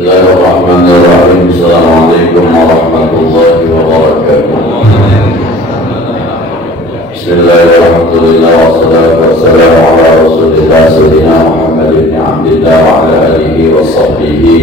Bismillahirrahmanirrahim. Assalamualaikum warahmatullahi wabarakatuh. Bismillahirrahmanirrahim. Wassalatu wassalamu ala Rasulillah Sayyidina Muhammad ibn Abdillah wa ala alihi wa sahbihi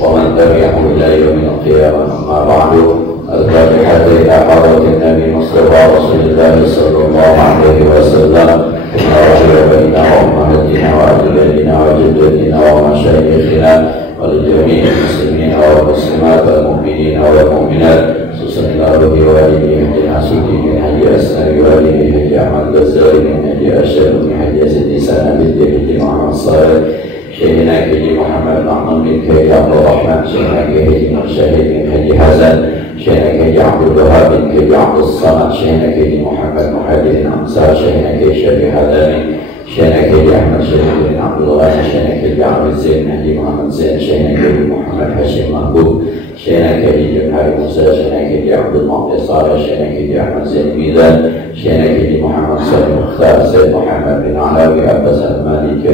wa man tabi'ahu ila yaumil qiyamah. Amma ba'du. Al-Fatihah ila hadratin Nabi Mustafa Rasulillah sallallahu alaihi wasallam. Inna wa ummahatina wa ajdadina wa jaddatina wa masyayikhina ولجميع المسلمين والمسلمات والمؤمنين والمؤمنات خصوصا إلى روح والده هدي حسودي من هدي أسنى والده هدي أحمد الغزالي من هدي أشهر من هدي سيدي سنة من هدي محمد صالح شيخنا كيدي محمد محمود بن كيدي عبد الرحمن شيخنا كيدي مرشد بن هدي حسن شيخنا كيدي عبد الوهاب بن كيدي عبد الصمد شيخنا كيدي محمد محمد بن أنصار شيخنا كيدي شريف حداني شيخنا كيدي أحمد شريف بن عبد الغني شيخنا كيدي عبد الزين نهدي محمد زين شيخنا كيدي محمد هاشم محبوب شيخنا كيدي جبهاري موسى شيخنا كيدي عبد المعطي صالح شيخنا كيدي أحمد زين ميلان شيخنا كيدي محمد سيد مختار سيد محمد بن علاوي عباس المالك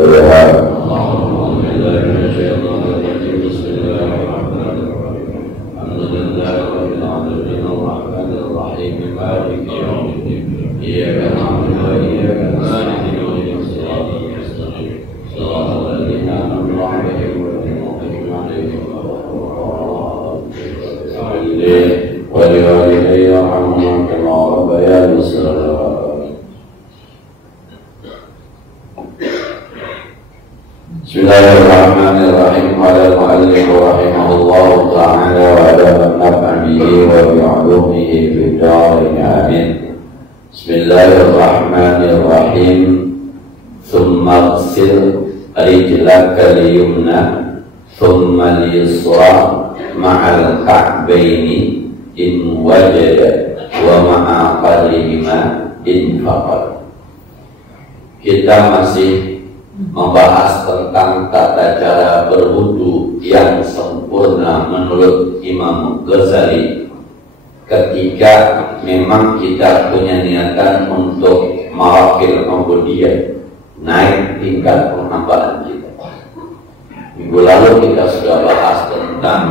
الوهاب. ولوالدي يرحمهما كما ربياني صغيرا. بسم الله الرحمن الرحيم. قال المؤلف رحمه الله تعالى وعلى من نفع به وبعلومه في الدارين آمين. بسم الله الرحمن الرحيم. ثم اغسل رجلك اليمنى ثم اليسرى مع الكعبين إن وجد ومع قدرهما إن فقد. Kita masih membahas tentang tata cara berwudu yang sempurna menurut Imam Ghazali ketika memang kita punya niatan untuk marakil ubudiyah, naik tingkat penghambaan kita. Minggu lalu kita sudah bahas tentang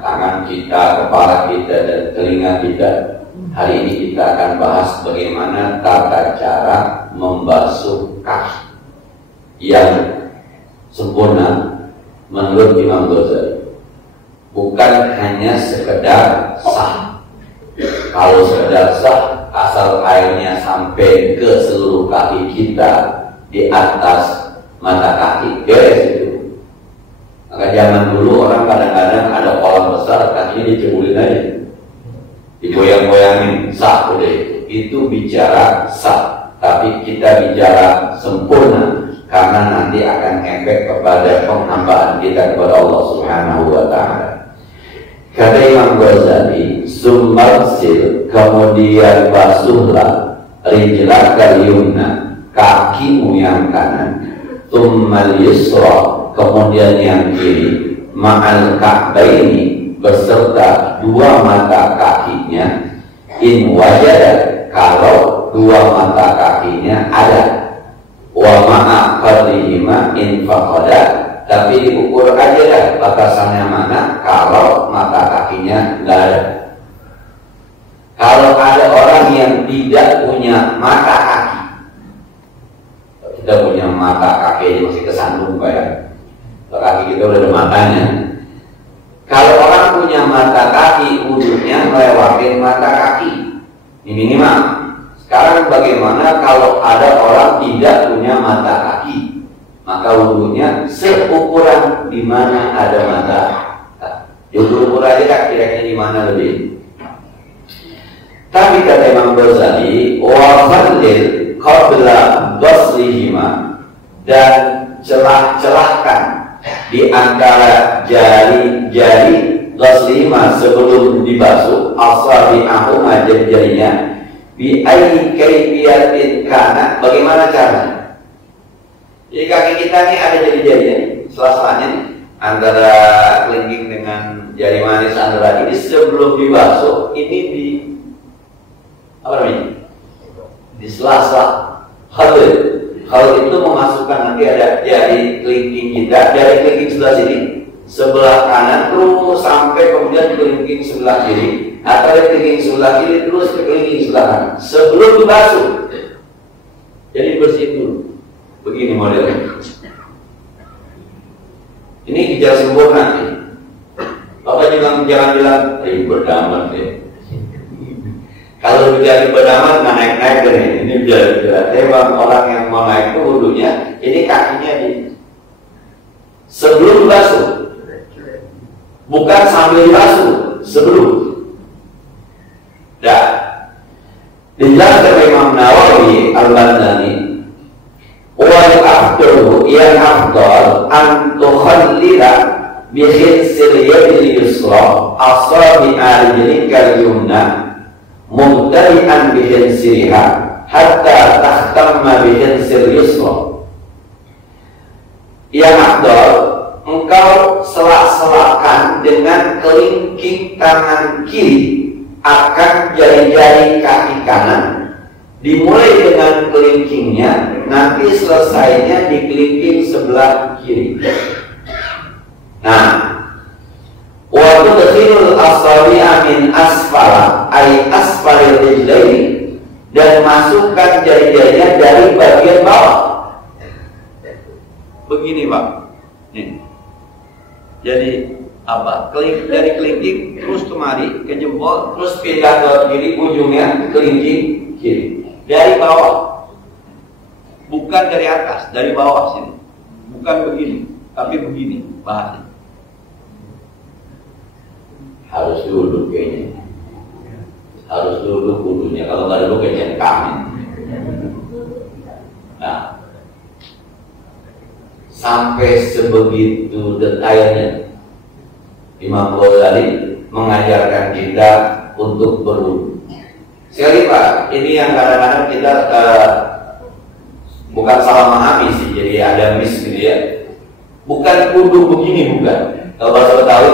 tangan kita, kepala kita, dan telinga kita. Hari ini kita akan bahas bagaimana tata cara membasuh kaki yang sempurna menurut Imam Ghazali. Bukan hanya sekedar sah. Kalau sekedar sah, asal airnya sampai ke seluruh kaki kita di atas mata kaki, beres itu. Maka zaman dulu orang kadang-kadang ada kolam besar, kakinya dicebulin aja, digoyang-goyangin, sah udah. Itu bicara sah. Tapi kita bicara sempurna, karena nanti akan efek kepada penghambaan kita kepada Allah Subhanahu wa ta'ala. Kata Imam Ghazali, summarsil, kemudian basuhlah rijlaka yumna, kakimu yang kanan, tsummal yusra, kemudian yang kiri, ma'al ka'baini, beserta dua mata kakinya, in wajada, kalau dua mata kakinya ada, wa ma'a qadrihima in faqada, tapi diukur aja dah batasannya mana kalau mata kakinya nggak ada. Kalau ada orang yang tidak punya mata kaki, kita punya mata kaki aja masih kesandung kayak kaki kita udah ada matanya. Kalau orang punya mata kaki, wudhunya melewatin mata kaki ini minimal. Sekarang bagaimana kalau ada orang tidak punya mata kaki? Maka wudhunya seukuran di mana ada mata. Ukur aja kan kira-kira di mana lebih. Tapi kata Imam Ghazali, wa fadlil qabla baslihima, dan celah-celahkan di antara jari-jari baslihima sebelum dibasuh, asabi'ahuma, jari-jarinya, bi ayyi kaifiyatin kana, bagaimana caranya? Jadi kaki kita nih ada jari-jarinya, sela-selanya nih, antara kelingking dengan jari manis antara ini sebelum dibasuh, ini di apa namanya? Di sela-sela halil. Kalau itu memasukkan nanti ada jari kelingking kita, jari kelingking sebelah sini, sebelah kanan terus sampai kemudian kelingking sebelah kiri, atau kelingking sebelah kiri terus ke kelingking sebelah kanan. Sebelum dibasuh, jadi bersihin dulu. Begini modelnya. Ini gejala sempurna nih. Bapak jangan bilang ribet amat ya. Kalau gejala ribet amat nggak naik-naik kan ini gejala. Tapi orang yang mau naik itu wudhunya, ini kakinya di sebelum basuh, bukan sambil dibasuh, sebelum. Dah. Dijelaskan oleh Imam Nawawi Al-Bandani, wal afdalu yang afdal an tukhallila bi khinsil yadil yusra asabi'a rijlikal yumna mubtadi'an bi khinsiriha hatta tahtamma bi khinsil yusra. Yang afdal, engkau selak-selakan dengan kelingking tangan kiri akan jari-jari kaki kanan, dimulai dengan kelingkingnya, nanti selesainya di kelingking sebelah kiri. Nah, wa tudkhilul asabi'a min asfala ay asfalil rijlaini, dan masukkan jari-jarinya dari bagian bawah. Begini Pak, nih. Jadi apa? Dari kelingking terus kemari ke jempol, terus pindah ke kiri, ujungnya kelingking kiri. Dari bawah, bukan dari atas, dari bawah sini. Bukan begini, tapi begini bahasnya. Harus duduk kayaknya. Harus duduk wudhunya. Kalau nggak duduk kayaknya kami. Nah, sampai sebegitu detailnya Imam Ghazali mengajarkan kita untuk berwudu. Sekali Pak, ini yang kadang-kadang kita bukan salah memahami sih, jadi ada miss gitu ya. Bukan kudu begini, bukan. Kalau bahasa Betawi,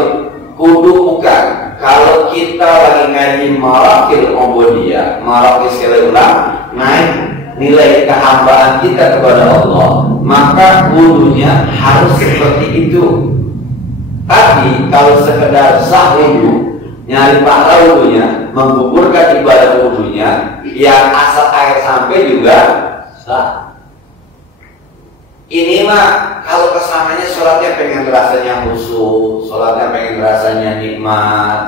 kudu bukan. Kalau kita lagi ngaji marakil ubudiyah, marakil sekali ulang, naik nilai kehambaan kita kepada Allah, maka wudunya harus seperti itu. Tapi kalau sekedar sah wudu, nyari pahala wudunya, menggugurkan ibadah wudunya, yang asal air sampai juga sah. Ini mah kalau kesananya sholatnya pengen rasanya khusyuk, sholatnya pengen rasanya nikmat,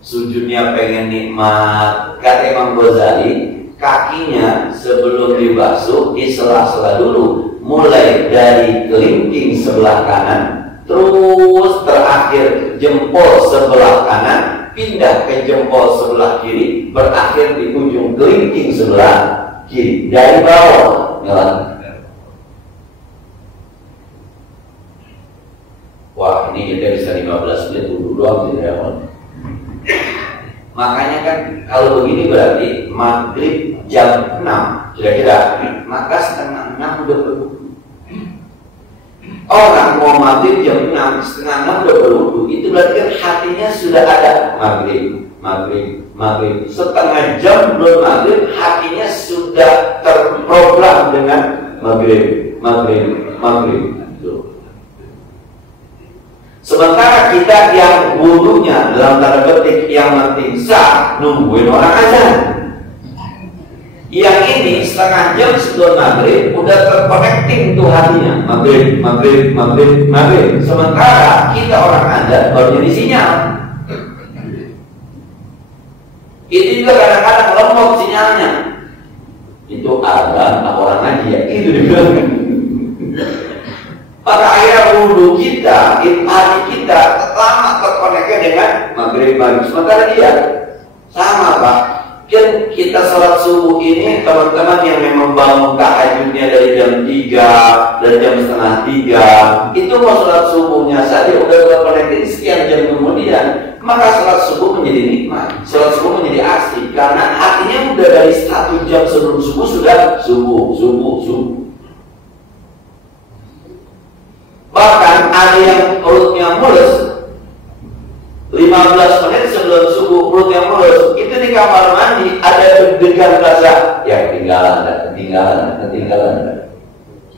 sujudnya pengen nikmat. Kata Imam Ghazali, kakinya sebelum dibasuh disela-sela dulu, mulai dari kelingking sebelah kanan, terus terakhir jempol sebelah kanan, pindah ke jempol sebelah kiri, berakhir di ujung kelingking sebelah kiri. Dari bawah, jalan. Wah, ini kita bisa 15 menit dulu doang tidak ya. Makanya kan kalau begini berarti maghrib jam 6 kira-kira, maka setengah 6 udah berwudu. Orang mau maghrib jam 6, setengah 6 udah berwudu, itu berarti kan hatinya sudah ada maghrib. Setengah jam belum maghrib, hatinya sudah terprogram dengan maghrib. Sementara kita yang wudunya dalam tanda petik yang penting sah, nungguin orang azan. Yang ini setengah jam sebelum maghrib udah terconnecting tuh hatinya, maghrib. Sementara kita orang azan baru jadi sinyal. Itu juga kadang-kadang lemot sinyalnya. Itu azan orang ngaji ya, itu dibilang. Maka akhirnya wudhu kita, hati kita lama terkoneknya dengan maghrib. Sementara dia sama Pak. Kan kita sholat subuh ini, teman-teman yang memang bangun tahajudnya dari jam 3 dan jam setengah 3, itu mau sholat subuhnya saja udah terkonektin sekian jam kemudian, maka sholat subuh menjadi nikmat, sholat subuh menjadi asik, karena hatinya udah dari 1 jam sebelum subuh sudah subuh. Bahkan ada yang perutnya mulus 15 menit sebelum subuh, perutnya mulus, itu di kamar mandi ada deg-degan rasa, ya ketinggalan.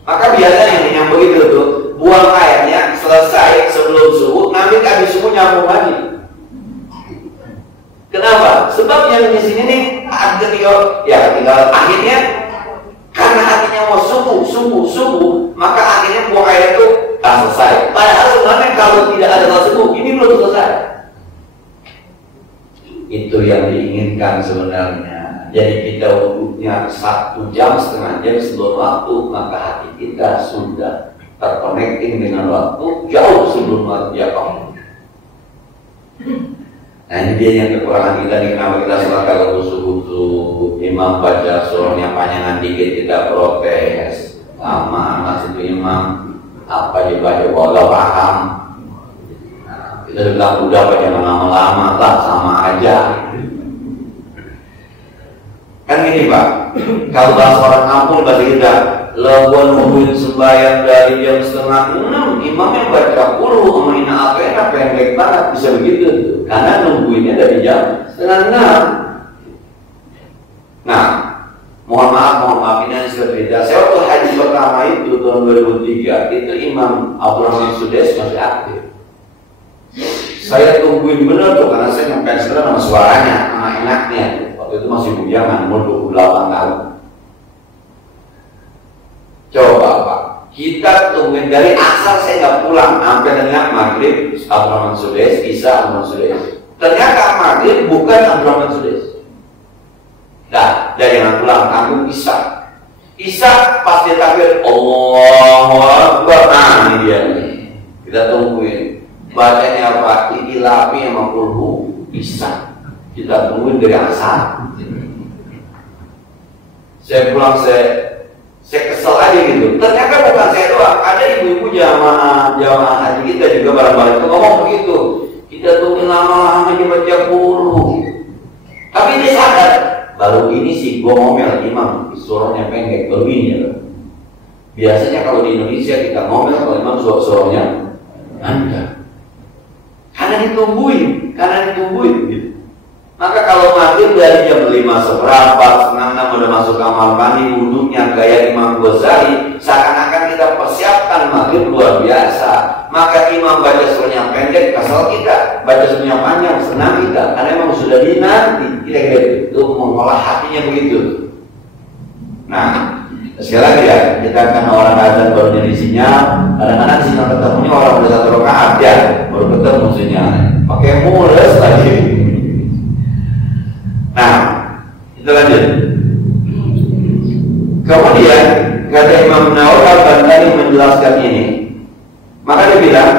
Maka biasanya nih yang begitu tuh, buang airnya selesai sebelum subuh, nanti habis subuh nyambung lagi. Kenapa? Sebab yang di sini nih ketinggalan. Akhirnya karena hatinya mau subuh, maka akhirnya buang air itu selesai. Padahal sebenarnya kalau tidak ada subuh, ini belum selesai. Itu yang diinginkan sebenarnya. Jadi kita wudhunya 1,5 jam sebelum waktu, maka hati kita sudah terconnecting dengan waktu jauh sebelum waktu jatuh. Nah ini dia yang kekurangan kita nih, kenapa kita sholat kalau khusyuk, imam baca surahnya panjangan dikit kita protes, lama maksud imam apa dibaca kalau paham. Nah, kita bilang udah baca lama-lama tak sama aja. Kan gini Pak, kalau bahasa orang kampung bahasa kita, lo gua nungguin sembahyang dari jam 5:30, imamnya baca 10 sama ina apa pendek banget, bisa begitu tuh. Karena nungguinnya dari jam 5:30. Nah, mohon maaf ini seperti itu. Saya waktu haji pertama itu tahun 2003, itu Imam Abdurrahman Sudes masih aktif. Saya tungguin bener tuh, karena saya ngefans sama suaranya, sama enaknya. Waktu itu masih bujangan, umur 28 tahun. Coba Pak, kita tungguin dari asar saya nggak pulang, sampai dengan maghrib Abdurrahman Sudes, Isya Abdurrahman Sudes. Ternyata maghrib bukan Abdurrahman Sudes. Nah, dari yang pulang tanggung Isya pasti takbir Allahu Akbar. Nah ini dia nih, kita tungguin. Bacanya apa? Ikilapi sama kulhu Isya. Kita tungguin dari asar. Saya pulang, saya kesel aja gitu. Ternyata bukan saya doang, ada ibu-ibu jamaah haji kita juga bareng-bareng itu ngomong begitu. Kita tungguin lama-lama dia baca kulhu. Tapi dia sadar, baru ini sih gua ngomel imam, surahnya pendek, baru ini ya. Biasanya kalau di Indonesia kita ngomel kalau imam surahnya panjang. Karena ditungguin gitu. Maka kalau maghrib dari jam 5 seperempat, 5:30 udah masuk kamar mandi, wudhunya gaya Imam Ghazali, seakan-akan kita persiapkan maghrib luar biasa. Maka imam baca surahnya pendek, kesal kita, baca surahnya panjang, senang kita, karena memang sudah dinanti. Kita itu mengolah hatinya begitu. Nah, sekali lagi ya, kita kan orang azan baru jadi sinyal, kadang-kadang sinyal ketemunya orang udah 1 rakaat ya, baru ketemu sinyalnya, pakai mules lagi. Nah, itu lanjut. Kemudian kata Imam Nawawi Al-Bantani menjelaskan ini, maka dia bilang,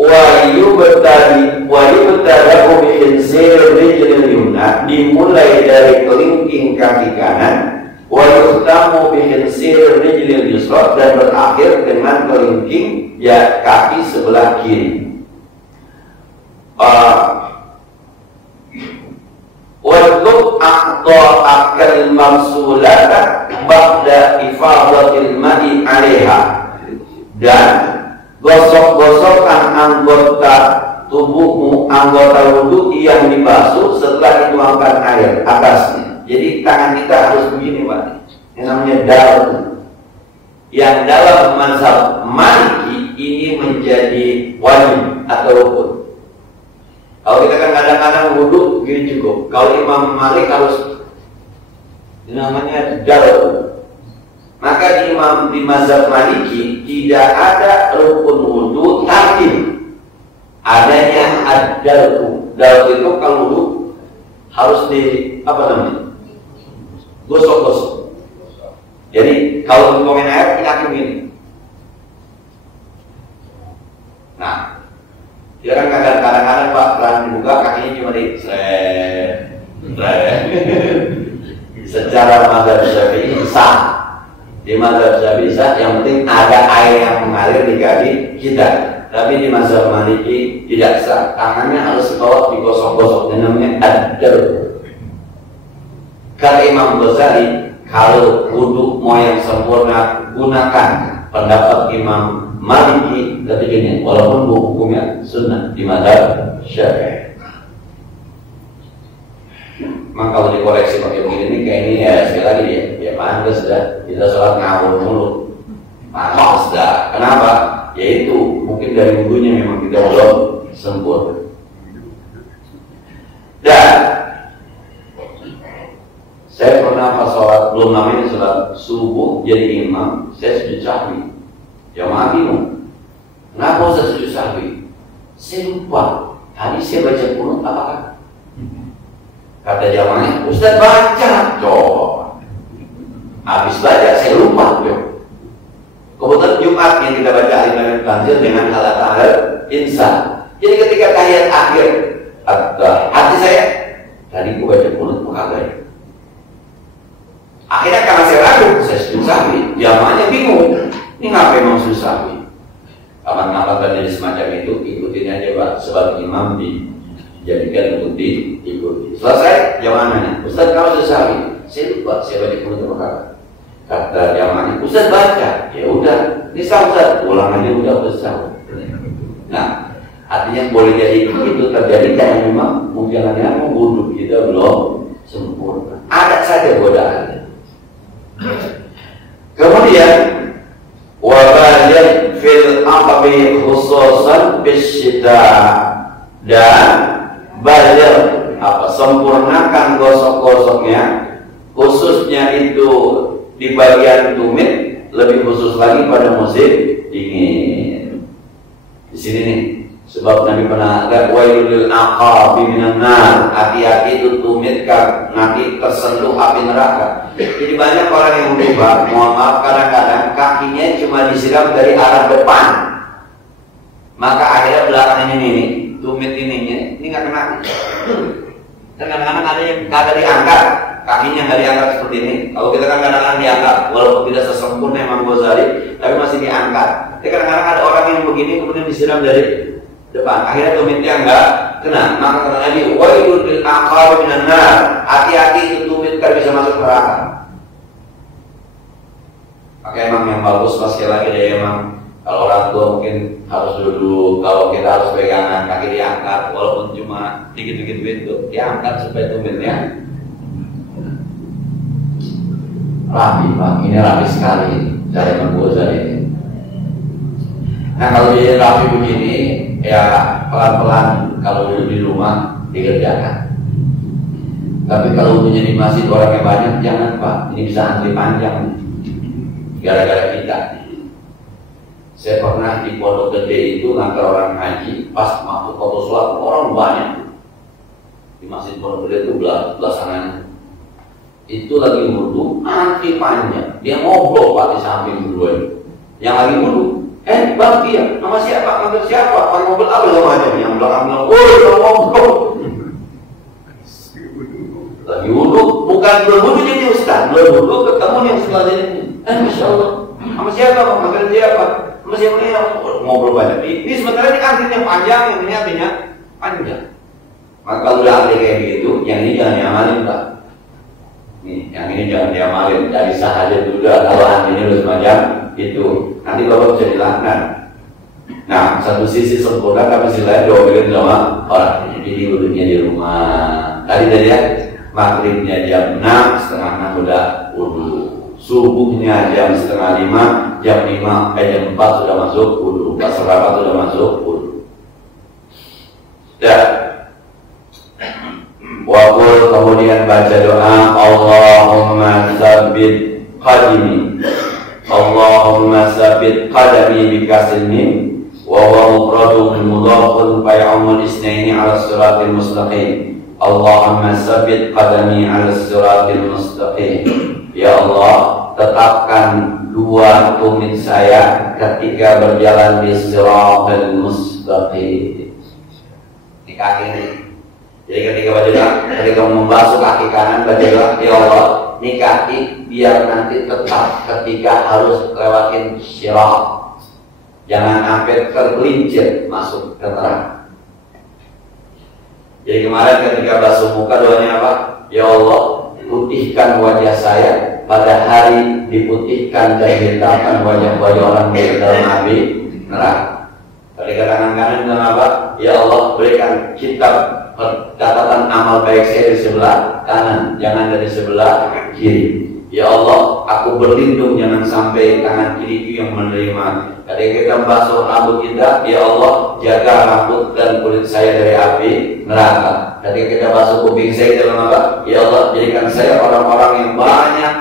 wa yubtadahu bi khinsir rijlil yumna, dimulai dari kelingking kaki kanan, wa yuhtamu bi khinsir rijlil yusra, dan berakhir dengan kelingking ya kaki sebelah kiri. Wadlub aqta'akal marsulata ba'da ifadatil ma'i 'alaiha, dan gosok-gosokkan anggota tubuhmu, anggota wudhu yang dibasuh setelah dituangkan air atasnya. Jadi tangan kita harus begini Pak, yang namanya dalal. Yang dalam mazhab Maliki ini menjadi wajib atau rukun. Kalau kita kan kadang-kadang wudhu gini cukup. Kalau Imam Malik harus namanya dalal. Maka di mazhab Maliki tidak ada rukun wudhu tartib. Adanya ad-dalku. Dalku itu kalau wudhu harus di gosok-gosok. Jadi kalau ngomongin air kita begini. Nah, dia kan kadang-kadang Pak keran dibuka kakinya cuma di secara mazhab Syafi'i sah. Di mazhab Syafi'i sah, yang penting ada air yang mengalir di kaki kita. Tapi di mazhab Maliki tidak sah. Tangannya harus bawa digosok-gosok, yang namanya ad-dal. Kata Imam Ghazali, kalau wudhu mau yang sempurna, gunakan pendapat Imam Maliki, tapi gini, walaupun hukumnya sunnah di mazhab Syafi'i. Emang kalau dikoreksi pakai begini nih kayak ini ya sekali lagi ya pantas dah. Kita sholat ngawur mulu. Pantas dah. Kenapa? Yaitu mungkin dari wudunya memang kita belum sempurna. Dan saya pernah pas sholat belum namanya sholat subuh jadi imam, saya sujud sahwi. Jamaah bingung. Kenapa saya sujud sahwi? Saya lupa. Tadi saya baca qunut apakah? Kata jamaahnya, Ustaz baca. Coba. Habis baca saya lupa. Kebetulan Jumat yang kita baca Al-Imam Tanzil dengan alat-alat insan. Jadi ketika tahiyat akhir, hati saya tadi aku baca qunut apa kagak ya? Akhirnya karena saya ragu, saya sujud sahwi. Jamaahnya bingung. Ini ngapain mau sujud sahwi? Kapan-kapan terjadi semacam itu, ikutin aja Pak. Sebagai imam dijadikan untuk diikuti. Selesai, jamaah nanya, Ustaz kamu sujud sahwi? Saya lupa, saya baca qunut apa kagak? Kata jamaahnya, Ustaz baca. Ya udah, ini sah Ustaz, ulang aja udah Ustaz. Nah, artinya boleh jadi itu terjadi karena memang mungkin mau wudhu kita belum sempurna. Ada saja godaannya. Kemudian wabadir fil aqbi khususan bisyita, dan badir sempurnakan gosok-gosoknya khususnya itu di bagian tumit, lebih khusus lagi pada musim dingin. Di sini nih sebab Nabi pernah ada wailul aqabi minan nar, hati-hati itu tumit nanti tersentuh api neraka. Jadi banyak orang yang berubah, mohon maaf kadang-kadang kakinya cuma disiram dari arah depan, maka akhirnya belakang ini tumit ini nggak kena. Kadang-kadang ada yang kagak diangkat, kakinya nggak diangkat seperti ini. Kalau kita kan kadang-kadang diangkat, walaupun tidak sesempurna Imam Ghazali, tapi masih diangkat. Tapi kadang-kadang ada orang yang begini kemudian disiram dari depan, akhirnya tumitnya enggak kena. Maka kata Nabi, wailul lil aqabi minan nar, hati-hati itu tumit kan bisa masuk neraka. Pakai emang yang bagus sekali lagi deh emang. Kalau orang tua mungkin harus duduk, kalau kita harus pegangan, kaki diangkat, walaupun cuma dikit-dikit itu diangkat supaya tumitnya rapi Pak. Ini rapi sekali dari Imam Ghazali ini. Nah kalau jadi rapi begini, ya pelan-pelan kalau duduk di rumah dikerjakan. Tapi kalau untuk jadi masjid orangnya banyak, jangan Pak. Ini bisa antri panjang gara-gara kita. Saya pernah di Pondok Gede itu ngantar orang haji, pas masuk waktu sholat orang banyak. Di masjid Pondok Gede itu belasangan itu lagi wudhu, antri panjang. Dia ngobrol Pak di samping berdua. Yang lagi wudhu, Bang dia, nama siapa? Manggil siapa? Pakai mobil apa sama aja? Yang belakang bilang, ngobrol. Lagi wudhu, bukan belum wudhu jadi ustaz, belum wudhu ketemu yang sebelah sini. Masya Allah, sama siapa? Manggil siapa? Sama siapa? Ngobrol banyak. Ini sebenarnya ini antrinya panjang, yang ini artinya panjang. Maka kalau udah antri kayak gitu, yang ini jangan diamalin Pak. Nih, yang ini jangan diamalin, dari sah aja dulu. Kalau antrinya udah semacam itu, nanti bapak bisa dilaknat. Nah, satu sisi sempurna, tapi sisi lain doain sama orang. Jadi wudhunya di rumah. Tadi ya, maghribnya jam 6, setengah 6 udah wudhu. Subuhnya jam setengah 5, jam 4 sudah masuk wudhu. Pas seberapa sudah masuk wudhu. Dan wakul kemudian baca doa Allahumma tsabbit qadimi, Allahumma tsabbit qadami bikasrin mim wa huwa mufradun mudhafun fa'amul isnaini 'ala siratil mustaqim. Allahumma tsabbit qadami 'ala siratil mustaqim. Ya Allah, tetapkan dua tumit saya ketika berjalan di siratal mustaqim. Di kaki ini. Jadi ketika membasuh kaki kanan, bacalah ya Allah, ini kaki biar nanti tetap ketika harus lewatin sirat, jangan sampai tergelincir masuk ke neraka. Jadi kemarin ketika basuh muka doanya apa? Ya Allah, putihkan wajah saya pada hari diputihkan dan dihitamkan wajah-wajah orang di dalam api neraka. Ketika tangan kanan bilang apa? Ya Allah, berikan kitab catatan amal baik saya di sebelah kanan, jangan dari sebelah kiri. Ya Allah, aku berlindung jangan sampai tangan kiri yang menerima. Ketika kita membasuh rambut kita, ya Allah, jaga rambut dan kulit saya dari api neraka. Ketika kita basuh kuping saya dalam apa? Ya Allah, jadikan saya orang-orang yang banyak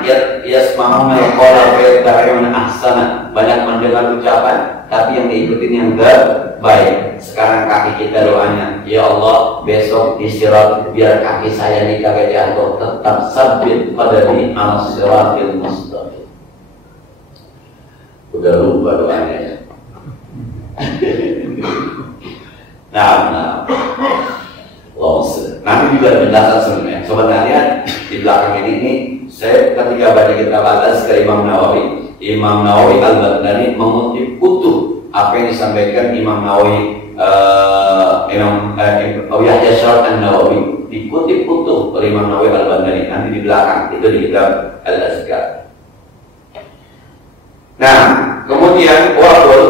yasma'una qala fa yattabi'una ahsana, banyak mendengar ucapan tapi yang diikutin yang terbaik. Sekarang kaki kita doanya, ya Allah, besok di sirat biar kaki saya ini kagak jatuh, tetap sabit pada di al-siratil mustaqim. Udah lupa doanya ya. Nah, nanti juga penjelasan sebenarnya di belakang ini saya ketika baca kitab Al-Azkar Imam Nawawi Al-Baghdadi mengutip utuh apa yang disampaikan Imam Nawawi, Yahya Syaraf An-Nawawi, dikutip utuh oleh Imam Nawawi Al-Baghdadi nanti di belakang itu di kitab Al-Azkar. Nah, kemudian waqul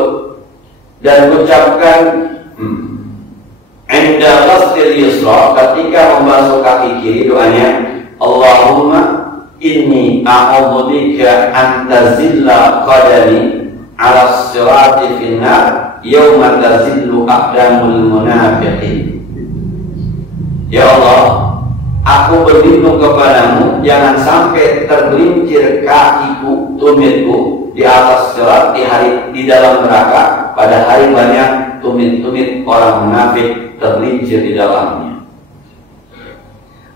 dan ucapkan inda ghasl yusra, ketika membasuh kaki kiri doanya, Allahumma inni a'udzubika an tazilla qadami 'ala sirati finnar yawma tazillu aqdamul munafiqin. Ya Allah, aku berlindung kepadamu jangan sampai tergelincir kakiku, tumitku di atas sirat di dalam neraka pada hari banyak tumit-tumit orang munafik tergelincir di dalamnya.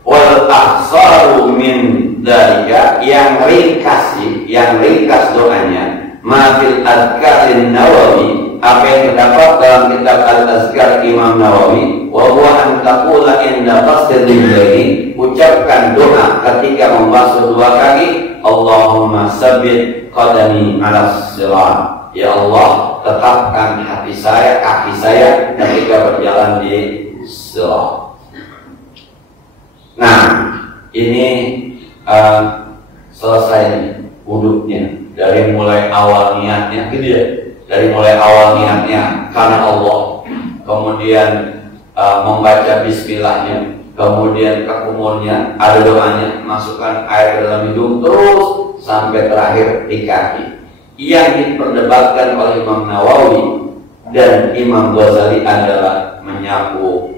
Wal ahsaru min dzalika, yang ringkas doanya, ma fil Adhkarin Nawawi, apa yang terdapat dalam kitab Al-Azkar Imam Nawawi, wa huwa an taqula inda qasdil rijlaini, ucapkan doa ketika membasuh dua kaki, Allahumma sabbit qadami 'ala sirat. Ya Allah, tetapkan kaki saya ketika berjalan di sirat. Nah, ini selesai wudhunya. Dari mulai awal niatnya gitu ya. Dari mulai awal niatnya karena Allah, kemudian membaca bismillahnya, kemudian ke kumurnya ada doanya, masukkan air ke dalam hidung terus sampai terakhir di kaki. Yang diperdebatkan oleh Imam Nawawi dan Imam Ghazali adalah menyapu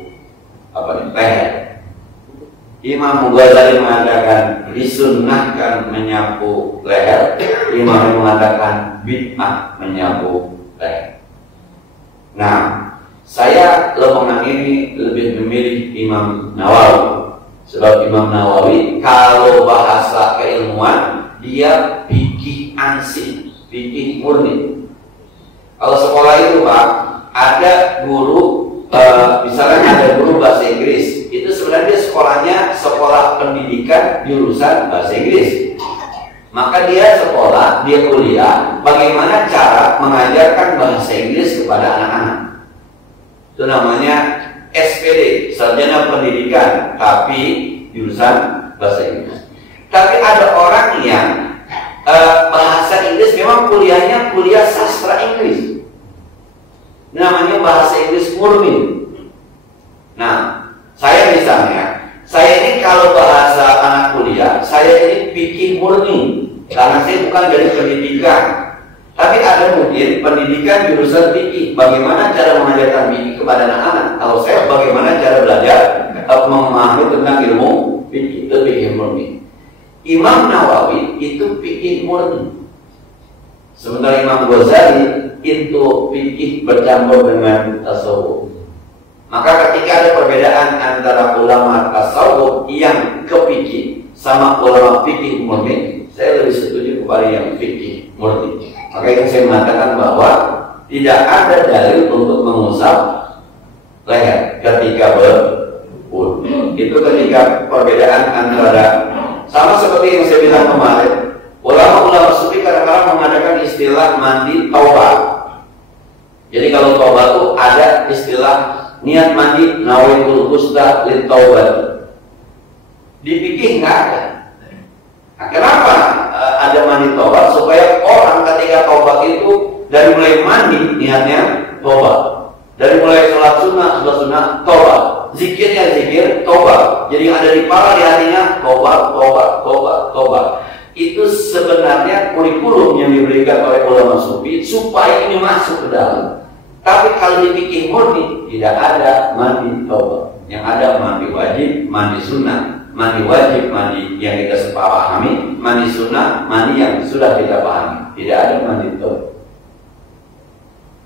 leher. Imam Ghazali mengatakan disunnahkan menyapu leher, Imam mengatakan bid'ah menyapu leher. Nah, saya lempengan ini lebih memilih Imam Nawawi, sebab Imam Nawawi kalau bahasa keilmuan dia fikih ansih, fikih murni. Kalau sekolah itu Pak, ada guru misalnya ada guru bahasa Inggris, itu sebenarnya sekolahnya sekolah pendidikan jurusan bahasa Inggris. Maka dia kuliah bagaimana cara mengajarkan bahasa Inggris kepada anak-anak. Itu namanya SPD, sarjana pendidikan, tapi jurusan bahasa Inggris. Tapi ada orang yang bahasa Inggris memang kuliahnya kuliah sastra Inggris, namanya bahasa Inggris murni. Nah, saya misalnya, saya ini kalau bahasa anak kuliah, saya ini fikih murni, karena saya bukan dari pendidikan. Tapi ada mungkin pendidikan jurusan fikih, bagaimana cara mengajarkan fikih kepada anak-anak. Kalau saya bagaimana cara belajar memahami tentang ilmu fikih, itu fikih murni. Imam Nawawi itu fikih murni, sementara Imam Ghazali itu fikih bercampur dengan tasawuf. Maka ketika ada perbedaan antara ulama tasawuf yang ke fikih sama ulama fikih murni, saya lebih setuju kepada yang fikih murni. Maka itu saya mengatakan bahwa tidak ada dalil untuk mengusap leher ketika berwudu. Itu ketika perbedaan antara, sama seperti yang saya bilang kemarin, ulama-ulama sufi kadang-kadang mengadakan istilah mandi taubat. Jadi kalau taubat itu ada istilah niat mandi nawaitul ghusla lit taubat. Di fikih nggak ada. Nah, kenapa ada mandi taubat? Supaya orang ketika taubat itu dari mulai mandi niatnya taubat, dari mulai sholat sunnah taubat, zikirnya zikir tobat. Jadi yang ada di kepala di hatinya tobat. Itu sebenarnya kurikulum yang diberikan oleh ulama sufi supaya ini masuk ke dalam. Tapi kalau dipikir murni tidak ada mandi tobat. Yang ada mandi wajib, mandi sunnah. Mandi wajib, mandi yang kita sepahami. Mandi sunnah, mandi yang sudah kita pahami. Tidak ada mandi tobat.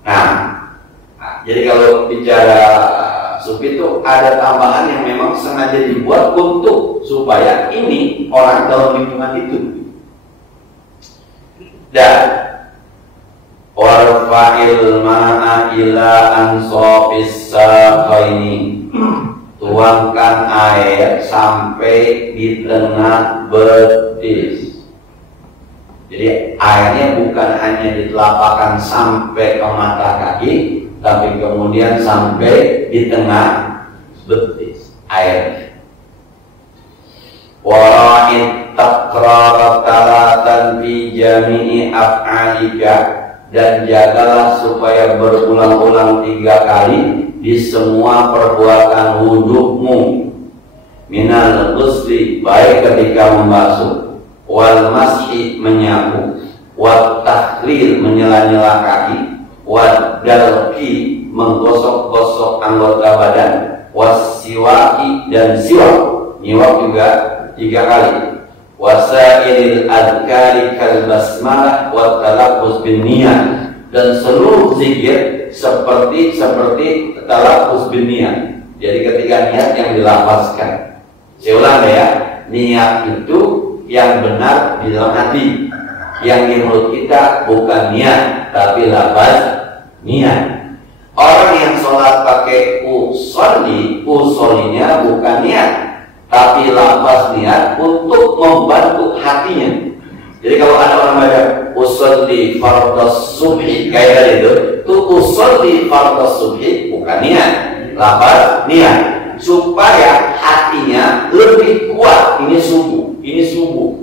Nah, jadi kalau bicara sufi itu ada tambahan yang memang sengaja dibuat untuk supaya ini orang dalam lingkungan itu. Dan warfa'il ma'a ila ansofis saqaini, tuangkan air sampai di tengah betis. Jadi airnya bukan hanya ditelapakan sampai ke mata kaki, tapi kemudian sampai di tengah betis air. Wara'id taqrar talatan fi jami'i af'alika, dan jagalah supaya berulang-ulang 3 kali di semua perbuatan wudhumu. Minal ghusli, baik ketika membasuh, wal mashi, menyapu, wat takhlil, menyela-nyela kaki, wat dalki, menggosok-gosok anggota badan, was siwaki, dan siwak, nyiwak juga 3 kali, wasailil adhkari kal basmalah wa talaffuz bin niyah, dan seluruh zikir seperti talaffuz bin niyah. Jadi ketika niat yang dilafazkan. Saya ulang ya, niat itu yang benar di dalam hati. Yang di mulut kita bukan niat, tapi lafaz niat. Orang yang sholat pakai usolinya bukan niat, tapi lafaz niat untuk membantu hatinya. Jadi kalau ada orang baca usolli fardhas subhi kayak tadi itu usolli fardhas subhi bukan niat, lafaz niat, supaya hatinya lebih kuat. Ini subuh,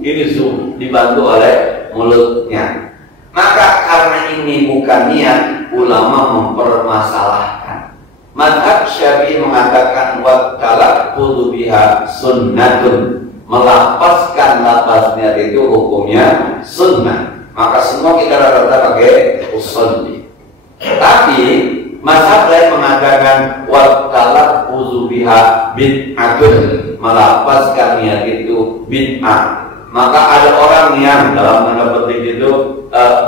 dibantu oleh mulutnya. Maka karena ini bukan niat, ulama mempermasalahkan. Madhab Syafi'i mengatakan wa talaffuzu biha sunnatun, melafazkan lafaz niat itu hukumnya sunnah. Maka semua kita rata-rata pakai usolli. Tapi mazhab lain mengatakan wa talaffuzu biha bid'atun, melafazkan niat itu bid'ah. Maka ada orang yang dalam tanda petik itu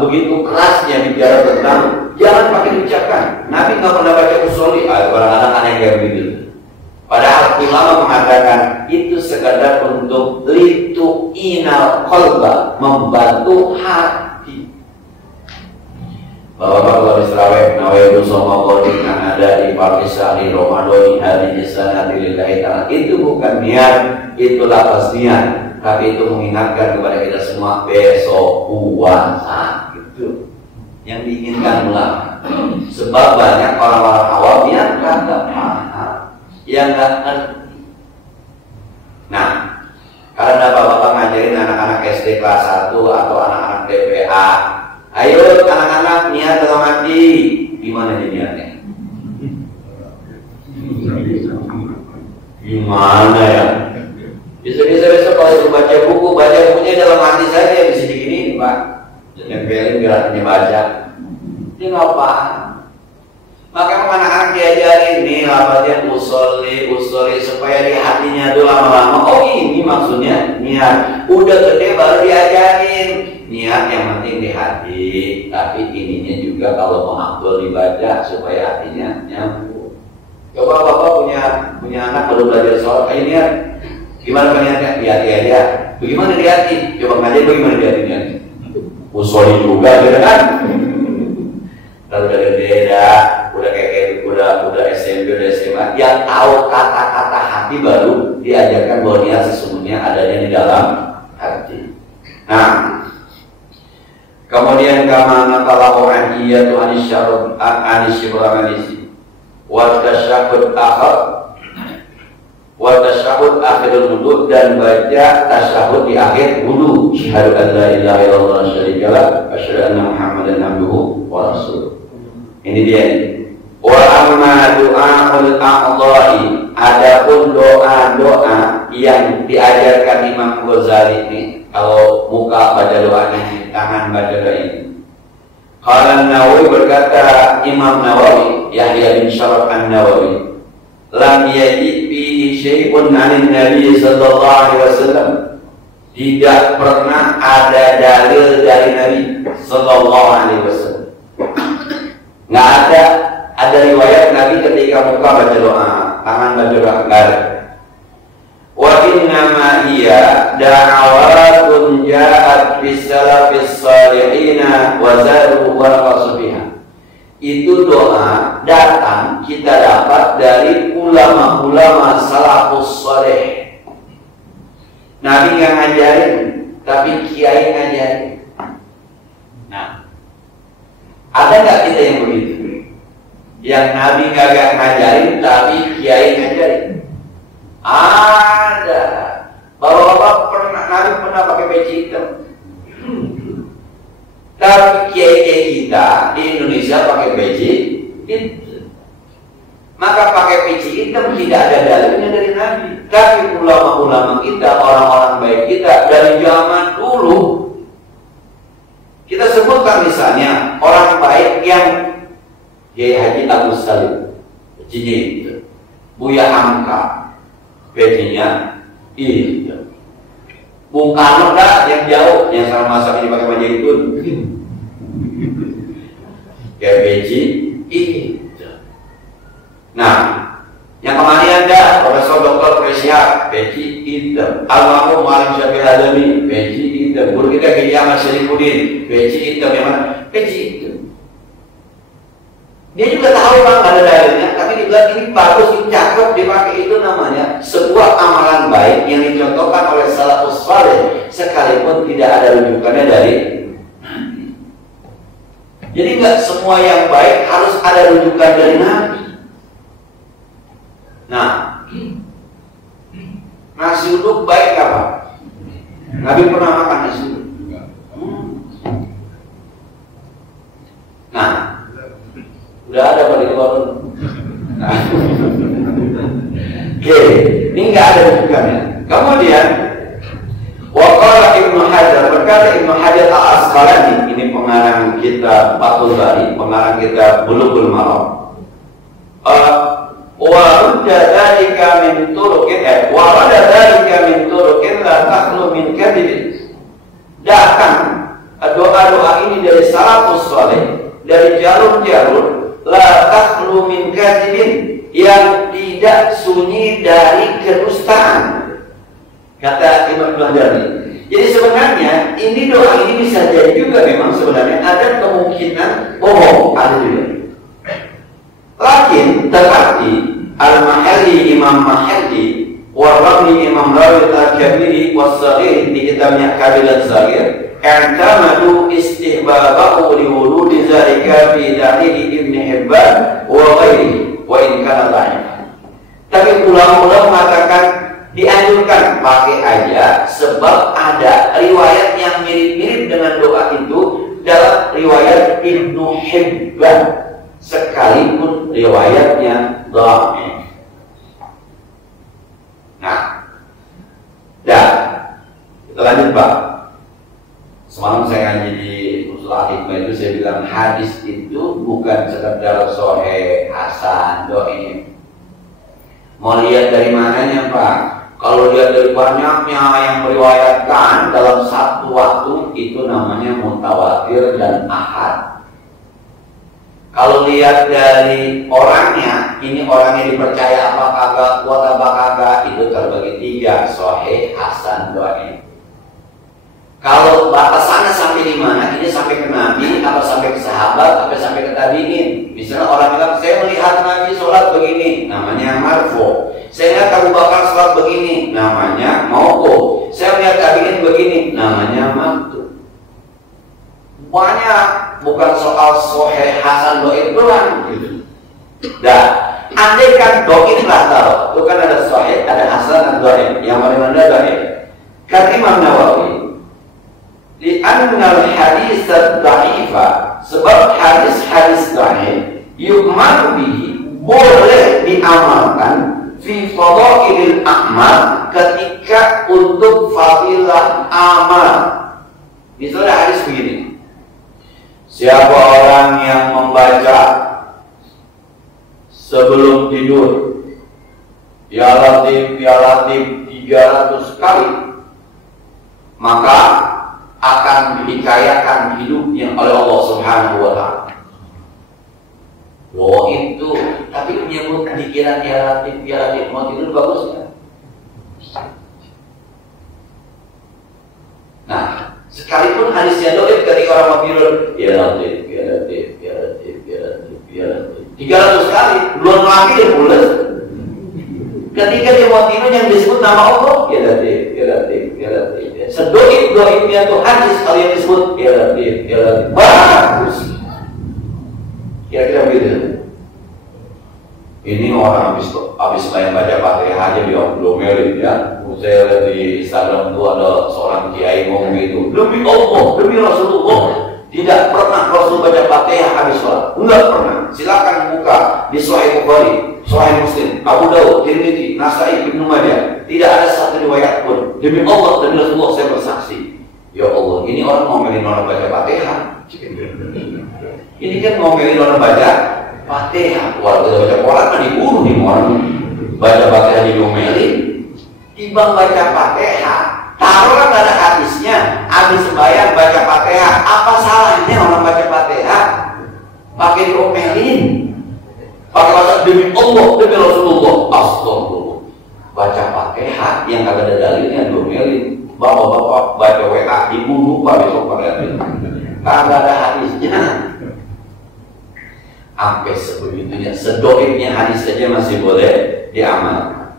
begitu kerasnya bicara tentang jangan pakai ucapan. Nabi nggak pernah baca usolli. Orang-orang aneh kayak begitu. Padahal ulama mengatakan itu sekadar untuk litu inal qalba, membantu hati. Bapak-bapak kalau diserawek nawaitu soma qolin yang ada di Pakisani Ramadhani hari sanati lillahi ta'ala, itu bukan niat, itu lafaz niat. Tapi itu mengingatkan kepada kita semua besok puasa, gitu yang diinginkan ulama. Sebab banyak orang-orang awam yang nggak paham, yang nggak ngerti. Nah, karena bapak-bapak ngajarin anak-anak SD kelas 1 atau anak-anak TPA, ayo anak-anak niat dalam hati, gimana niatnya? Gimana ya? Bisa-bisa besok kalau baca bukunya dalam hati saja, bisa begini Pak, nempelin biar hatinya baca. Dia nggak paham. Maka anak-anak diajarin nih lafaznya usolli supaya di hatinya tuh lama-lama. Oh ini maksudnya niat. Udah gede baru diajarin niat, yang penting di hati. Tapi ininya juga kalau menghafal dibaca supaya hatinya nyambung. Coba bapak punya anak baru belajar sholat, ayo niat. Gimana niatnya? Di hati aja. Bagaimana di hati? Coba ngajarin bagaimana di hatinya. Usolli juga gitu kan. Kalau udah gede udah SMP, udah SMA, yang tahu kata-kata hati baru diajarkan bahwa niat sesungguhnya adanya di dalam hati. Nah, kemudian kama naqalahu an iyatu anisyibulamanisi wa tasyahud akhirul wudu, dan baca tasyahud di akhir wudu. Syahadu an la ilaha illallah wa syarikalah wa asyhadu anna Muhammadan abduhu wa rasuluh. Ini dia. Wa amma du'aul a'dha'i, adapun doa-doa yang diajarkan Imam Ghazali ini, kalau muka baca doanya, tangan baca doa ini. Qala Nawawi, berkata Imam Nawawi, Yahya bin Syaraf An-Nawawi, lam yaji fihi syai'un 'anil Nabi sallallahu alaihi wasallam. Tidak pernah ada dalil dari Nabi sallallahu alaihi wasallam. Enggak ada riwayat Nabi ketika muka baca doa, tangan baca doa, enggak ada. Wa innama hiya da'awatun ja'at bis salafis salihina wa zadu wa naqasubiha. Itu doa datang kita dapat dari ulama-ulama salafus salih. Nabi nggak ngajarin, tapi kiai ngajarin. Nah, ada nggak kita yang begitu? Yang Nabi nggak ngajarin, tapi kiai ngajarin? Ada. Bapak-bapak pernah, Nabi pernah pakai peci hitam. Tapi kiai kita di Indonesia pakai peci hitam. Maka pakai peci hitam tidak ada dalilnya dari Nabi. Tapi ulama-ulama kita, orang-orang baik kita dari zaman dulu, kita sebutkan misalnya orang baik yang Kiai Haji Agus Salim, pecinya itu, Buya Hamka, pecinya itu, Bung Karno dah yang jauh, yang sama masak ini pakai baju itu, kayak peci itu. Nah, yang kemarin ada Profesor Dr. Presya, peci hitam. Almarhum Malim Syafi'i Adami, peci hitam. Guru kita Kiai Ahmad Syarifuddin, peci hitam. Yang mana? Peci hitam. Dia juga tahu bang ada dalilnya, tapi dia bilang ini bagus, ini cakep, dipakai. Itu namanya sebuah amalan baik yang dicontohkan oleh salafus saleh, sekalipun tidak ada rujukannya dari Nabi. Jadi nggak semua yang baik harus ada rujukan dari Nabi. Nah, nasi uduk baik apa? Nabi pernah makan nasi uduk? Nah, udah ada pada keluar. Nah. Oke, ini nggak ada rujukannya. Kemudian, waqala Ibnu Hajar, berkata Ibnu Hajar Al-Asqalani, ini pengarang kitab Fathul Bari, pengarang kitab Bulughul Maram. Warada dzalika min turuqin la takhlu min kadhib. Datang doa-doa ini dari salafus saleh, dari jalur-jalur la takhlu min kadhibin, yang tidak sunyi dari kedustaan, kata Imam Ghazali. Jadi sebenarnya ini doa ini bisa jadi juga memang sebenarnya ada kemungkinan bohong, ada juga. Lakin tetapi Al-Mahalli, Imam Mahalli, Warrami, Imam Rawi Al-Kabiri, Was-Saghir, di kitabnya Kabir dan Saghir, i'tamadu istihbabahu li wurudi zalika fi dalil Ibn Hibban wa ghairihi wa in kana dha'if. Tapi ulama-ulama mengatakan dianjurkan pakai aja, sebab ada riwayat yang mirip-mirip dengan doa itu dalam riwayat Ibn Hibban, sekalipun riwayatnya dhaif. Nah, kita lanjut Pak. Semalam saya ngaji di Usul Hikmah itu, saya bilang hadis itu bukan sekedar sahih, hasan, dhaif. Mau lihat dari mananya Pak? Kalau lihat dari banyaknya yang meriwayatkan dalam satu waktu, itu namanya mutawatir dan ahad. Kalau lihat dari orangnya, ini orangnya dipercaya apa kagak, kuat apa kagak, itu terbagi tiga, sahih, hasan, dhaif. Kalau batasannya sampai di mana, ini sampai ke Nabi, apa sampai ke sahabat, apa sampai ke tabi'in. Misalnya orang bilang, saya melihat Nabi sholat begini, namanya marfu. Saya lihat Abu Bakar sholat begini, namanya mauquf. Saya melihat tabi'in begini, namanya maqtu. Banyak, bukan soal sahih, hasan, dhaif doang gitu. Dan andai kan dhaif lah tahu, itu kan ada sahih, ada hasan, ada dhaif. Yang paling rendah dhaif. Kata Imam Nawawi, li'annal hadis ad-dha'ifa, sebab hadis-hadis dhaif yukmalu bihi, boleh diamalkan fi fi fadailil amal, ketika untuk fadilah amal. Misalnya hadis begini, siapa orang yang membaca sebelum tidur ya Latif 300 kali, maka akan dihikayakan hidupnya oleh Allah Subhanahu wa Ta'ala. Oh itu, tapi menyebut pikiran ya Latif mau tidur bagus ya. Nah, sekalipun hadisnya doib ketika orang mau tidur ya Latif 300 kali, belum lagi dia pulas. Ketika dia mau tidur yang disebut nama Allah ya Latif. Sedoib-doibnya tuh hadis kalau yang disebut ya Latif bagus. Kira-kira begitu. Ini orang habis main baca Fatihah aja dia omelin ya. Saya lihat di Instagram itu ada seorang kiai ngomong gitu, demi Allah, demi Rasulullah, tidak pernah Rasul baca Fatihah habis sholat. Enggak pernah. Silakan buka di Sahih Bukhari, Sahih Muslim, Abu Dawud, Tirmidzi, Nasai, Ibnu Majah. Tidak ada satu riwayat pun. Demi Allah, demi Rasulullah saya bersaksi. Ya Allah, ini orang ngomelin orang baca Fatihah. Ini kan ngomelin orang baca Fatihah. Warga baca Quran kan dibunuh nih orang. Baca Fatihah diomelin. Timbang baca Fatihah, taruhlah ada hadisnya, habis sembahyang baca Fatihah. Apa salahnya orang baca Fatihah pakai diomelin? Pakai bahasa demi Allah, demi Rasulullah. Astagfirullah. Baca Fatihah yang kagak ada dalilnya diomelin. Bapak-bapak baca WA dibunuh Pak besok pada hari. Kagak ada hadisnya. Sampai sebegitunya, sedoibnya hadis saja masih boleh diamalkan.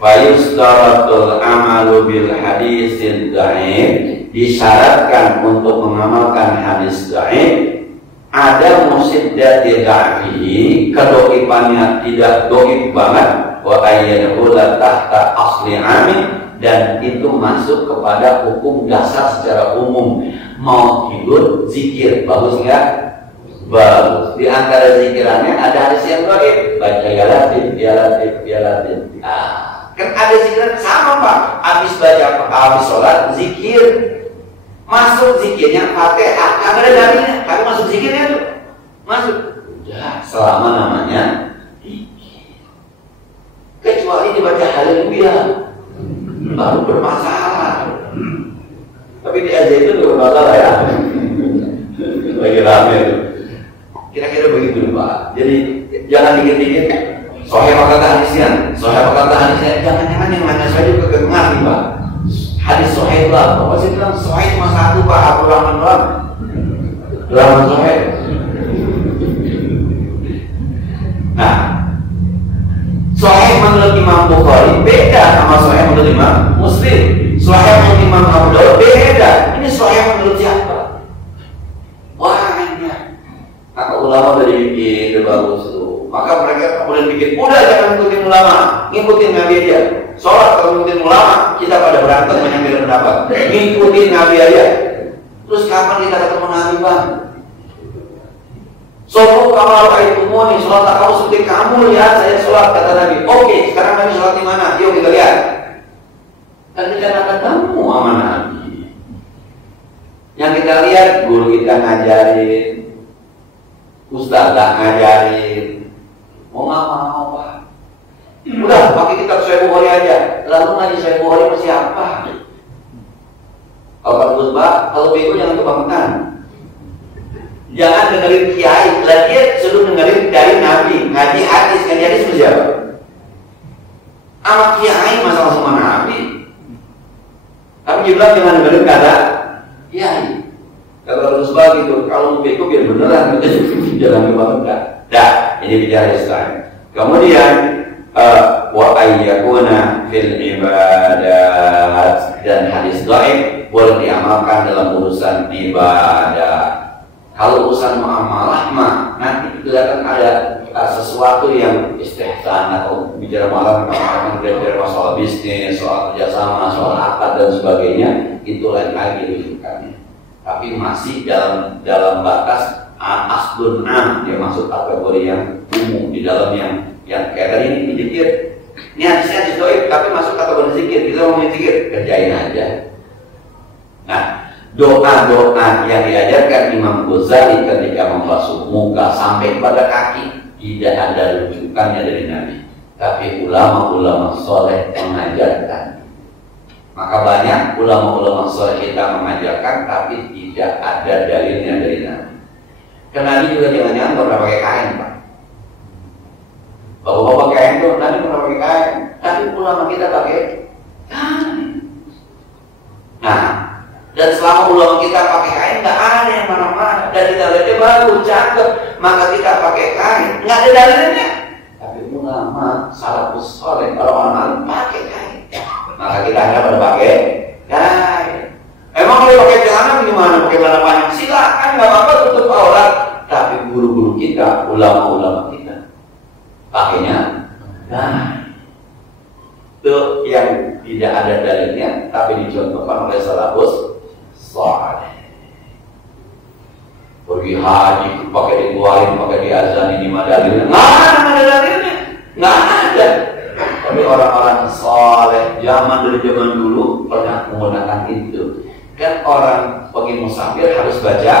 Fayustaratul amalu bil hadisil dhaif, disyaratkan untuk mengamalkan hadis dhaif ada musiddati dhafihi, kedoifannya tidak doib banget, wa ayyadhula tahta asli amin, dan itu masuk kepada hukum dasar secara umum. Mau tidur zikir, bagus nggak? Bagus. Di antara zikirannya ada hadis yang dhaif, baca ya Latif. Kan ada zikir sama Pak, habis baca habis sholat zikir, masuk zikirnya Fatihah, kagak ada dalilnya, kagak masuk zikirnya tuh, masuk. Ya, selama namanya zikir, kecuali dibaca haleluya baru bermasalah. Tapi di aja itu bermasalah ya, lagi rame tuh. Kira-kira begitu Pak. Jadi jangan dikit-dikit Sahih apa kata hadisnya, jangan-jangan yang mana saya juga ngerti Pak. Hadis Sahih itu apa? Bapak saya bilang Sahih cuma satu Pak, Abdul Rahman doang. Rahman Sahih. Nah, Sahih menurut Imam Bukhari beda sama Sahih menurut Imam Muslim. Sahih menurut Imam Abu Dawud beda. Ini Sahih menurut siapa? Banyak. Maka ulama dari bikin bagus tuh. Maka mereka kemudian bikin, udah jangan ngikutin ulama, ngikutin Nabi aja. Sholat kalau ngikutin ulama, kita pada berantem banyak beda pendapat. Ngikutin Nabi aja. Terus kapan kita ketemu Nabi Bang? Soalnya kalau itu mau nih sholat kamu seperti kamu lihat saya sholat kata Nabi. Oke, sekarang Nabi sholat di mana? Yuk kita lihat. Kan kita akan ketemu sama Nabi. Yang kita lihat guru kita ngajarin, ustazah ngajarin. Mau nggak mau Pak? Udah pakai kitab Sahih Bukhari aja. Lalu ngaji Sahih Bukhari sama siapa? Kalau bagus Pak, kalau bego jangan kebangetan. Jangan dengerin kiai. Lah dia suruh dengerin dari Nabi. Ngaji hadis sama siapa? Sama kiai masalah sama Nabi. Tapi dia bilang jangan dengerin kata kiai. Kalau bagus Pak gitu. Kalau bego biar beneran. Jangan kebangetan. Dah, ini bicara Islam. Kemudian wa ayyakuna fil ibadat, dan hadis dhaif boleh diamalkan dalam urusan ibadah. Kalau urusan muamalah mah nanti kelihatan ada sesuatu yang istihsan atau bicara malam bicara masalah bisnis, soal kerjasama, soal akad dan sebagainya, itu lain lagi rujukannya. Tapi masih dalam batas asdun am, dia masuk kategori yang umum di dalam yang kayak tadi ini dikit Ini hadisnya doib, tapi masuk kategori zikir. Kita ngomongin zikir, kerjain aja. Nah, doa-doa yang diajarkan Imam Ghazali ketika membasuh muka sampai pada kaki tidak ada rujukannya dari Nabi, tapi ulama-ulama soleh mengajarkan. Maka banyak ulama-ulama soleh kita mengajarkan, tapi tidak ada dalilnya dari Nabi. Karena Nabi juga jangan-jangan pernah pakai kain, Pak. Bapak-bapak kain tuh, Nabi pernah pakai kain, tapi ulama kita pakai kain. Nah, dan selama ulama kita pakai kain, nggak ada yang marah-marah. Dan kita lihatnya bagus, cakep, maka kita pakai kain, nggak ada dalilnya. Tapi ulama salafus saleh kalau orang pakai kain, maka kita hanya pada pakai kain. Emang kalau pakai celana gimana? Pakai celana panjang silakan, nggak apa-apa, tutup aurat. Tapi guru-guru kita, ulama-ulama kita pakainya kain. Itu yang tidak ada dalilnya, tapi dicontohkan oleh salafus saleh. Pergi haji pakai dikeluarin, pakai diazani, di mana dalilnya? Nggak ada dalilnya, nggak ada. Tapi orang-orang saleh dari zaman dulu pernah menggunakan itu. Kan orang pergi musafir harus baca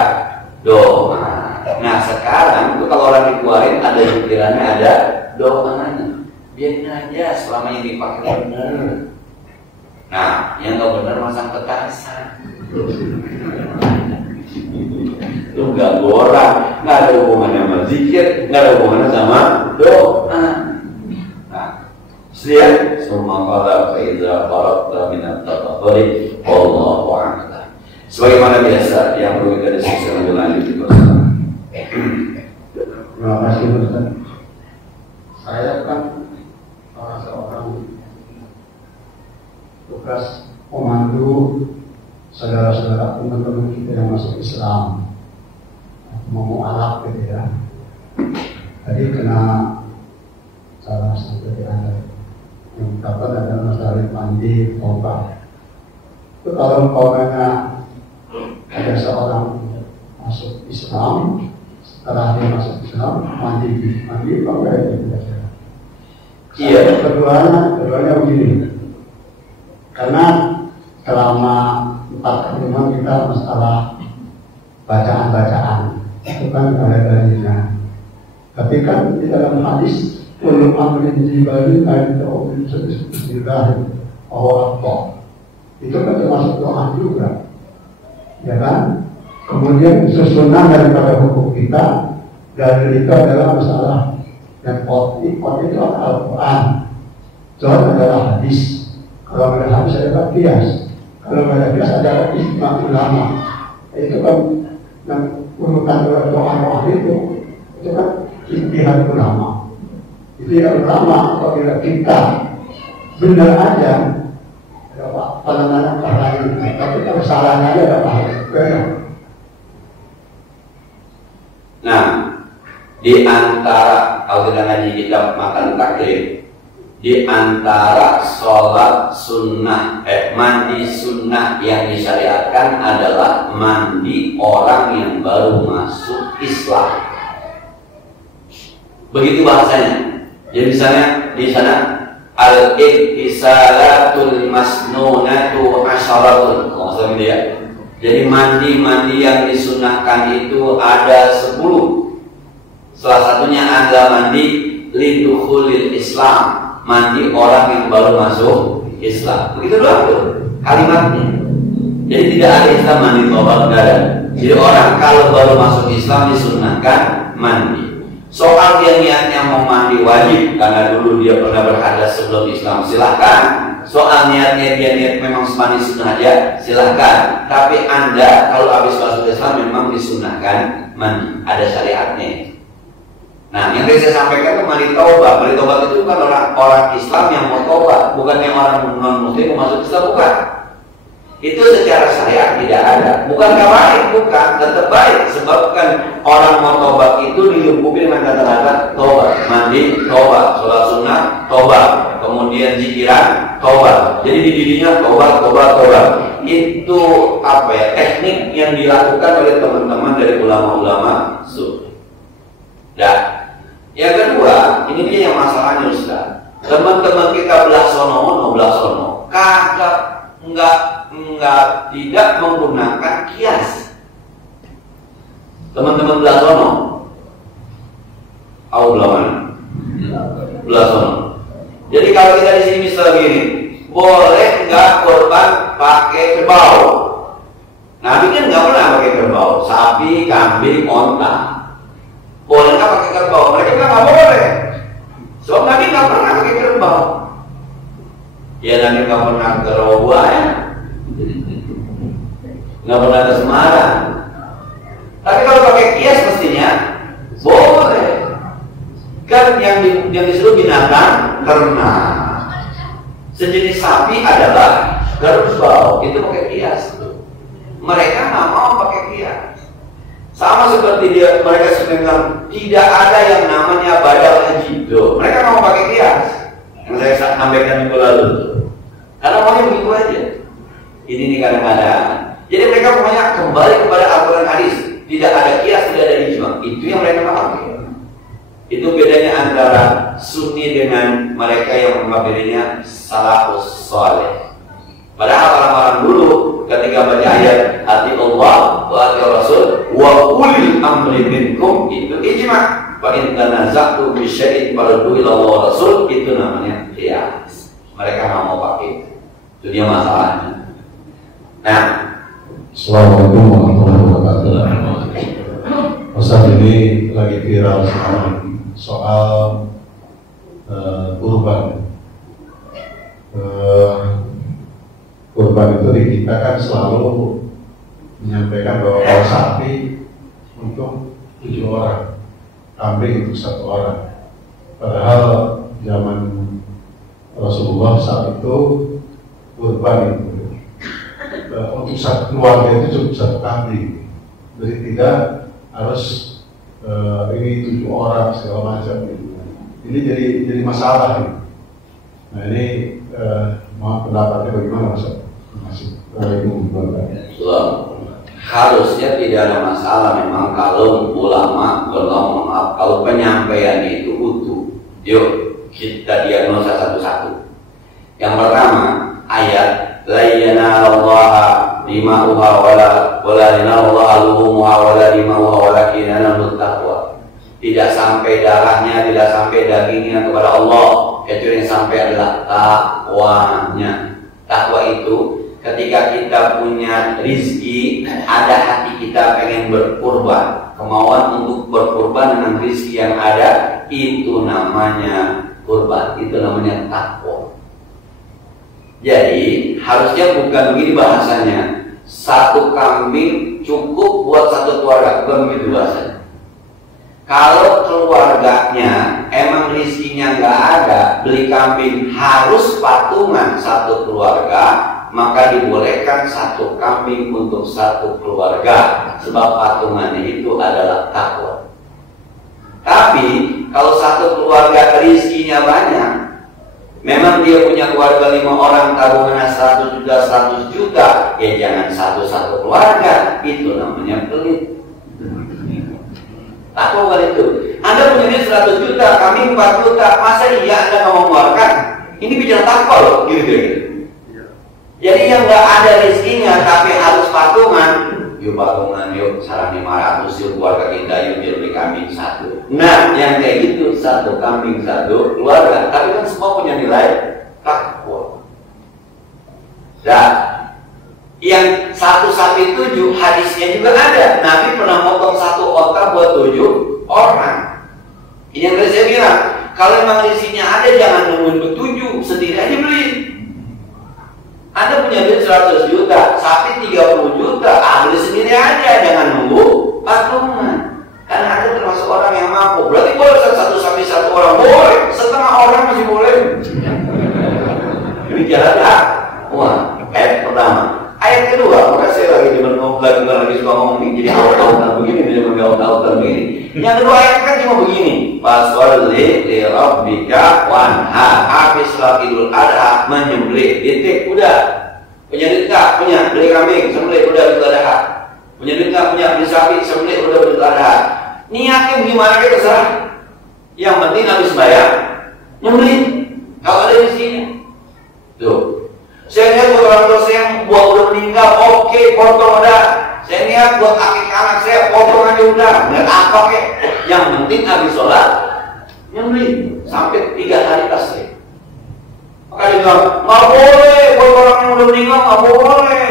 doa. Nah sekarang itu kalau orang dikeluarin ada pikirannya, ada doanya. Biarin aja selama yang dipakai benar. Nah yang nggak benar masang petasan. Itu nggak gorang, nggak ada hubungannya sama zikir, nggak ada hubungannya sama doa. Nah siap semua pada faidah barat minat tafakkuri wallahu a'lam. Sebagaimana biasa yang perlu kita diskusi lebih lanjut di bersama. Terima kasih Ustaz. Saya kan seorang tugas pemandu saudara-saudara teman-teman kita yang masuk Islam, mau Arab gitu ya. Tadi kena salah satu di antara yang kapan ada masalah mandi tobat. Itu kalau umpamanya ada seorang masuk Islam, setelah dia masuk Islam mandi apa enggak itu biasa? Iya. Keduanya begini. Karena selama 4 kali kita masalah bacaan itu kan ada dalilnya. Tapi kan di dalam hadis kullu amrin jibali kan bismillah Allah. Itu kan termasuk doa juga. Ya kan? Kemudian susunan daripada hukum kita dari itu adalah masalah yang kot itu adalah Al-Quran, John adalah hadis. Kalau ada hadis adalah kias. Kalau ada kias adalah ijma ulama. Itu kan yang urutan doa itu kan ijtihad ulama. Ijtihad ulama apabila kita benar aja penanganan lain, tapi kalau salahnya ada bahaya. Nah, di antara kalau kita ngaji kitab Matan Taklif, di antara sholat sunnah, mandi sunnah yang disyariatkan adalah mandi orang yang baru masuk Islam. Begitu bahasanya. Jadi misalnya di sana al-iktisalatul masnunatu asyaratun. Maksudnya dia. Jadi mandi yang disunahkan itu ada 10. Salah satunya adalah mandi lidukhulil Islam, mandi orang yang baru masuk Islam. Begitu doang tuh kalimatnya. Jadi tidak ada Islam mandi tobat, enggak ada. Jadi orang kalau baru masuk Islam disunahkan mandi. Soal dia niatnya mau mandi wajib karena dulu dia pernah berhadas sebelum Islam, silahkan. Soal niatnya dia niat memang mandi sunnah aja, silahkan. Tapi Anda kalau habis masuk Islam memang disunahkan mandi, ada syariatnya. Nah, yang saya sampaikan itu mandi taubat. Mandi taubat itu bukan orang Islam yang mau taubat, bukan yang orang non-muslim mau masuk Islam, bukan. Itu secara syariat tidak ada. Bukankah baik? Bukan, tetap baik. Sebab kan orang mau tobat itu dilingkupi dengan kata-kata tobat, mandi, tobat, sholat sunnah, tobat, kemudian zikiran, tobat. Jadi di dirinya tobat. Itu apa ya? Teknik yang dilakukan oleh teman-teman dari ulama-ulama sufi. Dan yang kedua, ini dia yang masalahnya Ustaz. Teman-teman kita belah sono, kagak tidak menggunakan kias. Teman-teman belah sono, belah mana? Belah sono. Jadi kalau kita di sini misalnya gini, boleh nggak korban pakai kerbau? Nabi kan nggak pernah pakai kerbau, sapi, kambing, onta. Boleh nggak pakai kerbau? Mereka bilang nggak boleh. Sebab Nabi nggak pernah pakai kerbau. Ya Nabi nggak pernah ke Rawa ya, nggak pernah ke Semarang. Tapi kalau pakai kias mestinya boleh. Kan yang disuruh binatang ternak. Sejenis sapi adalah kerbau, itu pakai kias. Mereka nggak mau pakai kias. Sama seperti mereka sedang tidak ada yang namanya badal haji. Mereka nggak mau pakai kias. Yang saya sampaikan minggu lalu. Karena maunya begitu aja. Ini nih kadang-kadang. Jadi mereka pokoknya kembali kepada Al-Quran hadis. Tidak ada kias, tidak ada ijma. Itu yang mereka pakai. Itu bedanya antara Sunni dengan mereka yang mengambilnya salafus saleh. Padahal orang-orang dulu ketika baca ayat ati Allah wa ati Rasul wa ulil amri minkum, itu ijma. Fa in tanaza'tu bi syai'in faruddu ila Allah wa Rasul, itu namanya qiyas. Mereka nggak mau pakai. Itu dia masalahnya. Nah, Assalamualaikum warahmatullahi wabarakatuh. Ustaz, ini lagi viral sekarang soal kurban. Kurban itu di kita kan selalu menyampaikan bahwa kalau sapi untuk 7 orang, kambing untuk 1 orang. Padahal zaman Rasulullah saat itu kurban itu untuk 1 keluarga itu cukup 1 kambing. Jadi tidak harus ini 7 orang segala macam gitu. Ini jadi masalah nih. Nah ini mohon pendapatnya bagaimana Mas? Harusnya tidak ada masalah memang kalau ulama berngomong maaf, kalau penyampaian itu utuh. Yuk kita diagnosa satu-satu. Yang pertama, ayat la yanalallaha dima'uha wala yanalallaha luhumuha wala dima'uha walakin yanalul taqwa. Tidak sampai darahnya, tidak sampai dagingnya kepada Allah, kecuali yang sampai adalah takwanya. Takwa itu ketika kita punya rizki, ada hati kita pengen berkurban, kemauan untuk berkurban dengan rizki yang ada, itu namanya kurban, itu namanya takwa. Jadi harusnya bukan begini bahasanya, 1 kambing cukup buat 1 keluarga, bukan begitu bahasanya. Kalau keluarganya emang rizkinya nggak ada, beli kambing harus patungan 1 keluarga, maka dibolehkan 1 kambing untuk 1 keluarga, sebab patungannya itu adalah takwa. Tapi kalau 1 keluarga rizkinya banyak, memang dia punya keluarga 5 orang, tabungannya 100 juta, ya jangan satu keluarga, itu namanya pelit. Takwa kali itu. Anda punya duit 100 juta, kami 4 juta, masa iya Anda nggak mau mengeluarkan? Ini bicara takwa loh, gitu. Jadi yang nggak ada rezekinya tapi harus patungan, yuk patungan, yuk saran 500, yuk keluarga kita, yuk biar beli kambing 1. Nah, yang kayak gitu 1 kambing 1 keluarga, tapi kan semua punya nilai takwa. Dan yang 1 sapi 7, hadisnya juga ada. Nabi pernah motong 1 onta buat 7 orang. Ini yang tadi saya bilang, kalau memang rezekinya ada, jangan nungguin ber-7, sendiri aja beli. Anda punya duit 100 juta, sapi 30 juta, beli sendiri aja, jangan nunggu patungan. Karena Anda termasuk orang yang mampu. Berarti boleh 1 sapi 1 orang, boleh. Setengah orang masih boleh. Ini jalan wah, ayat pertama. Ayat kedua, maka saya lagi suka ngomong jadi autan begini, jadi autan begini. Yang kedua ayat kan cuma begini, Fasolli li rabbika wanhar, habis sholat Idul Adha menyembelih, titik, udah. Punya duit nggak? Punya, beli kambing, sembelih, udah Idul Adha. Punya duit nggak? Punya, beli sapi, sembelih, udah Idul Adha. Niatnya gimana kita terserah. Yang penting habis bayar, nyembelih. Kalau ada di sini, tuh. Saya niat buat orang tua saya yang buat udah meninggal, oke, potong udah. Saya niat buat akikah anak saya, potong aja udah. Niat apa kek? Yang penting habis sholat, nyembelih sampai 3 hari tasbih. Maka dia bilang, nggak boleh buat orang yang udah meninggal, nggak boleh.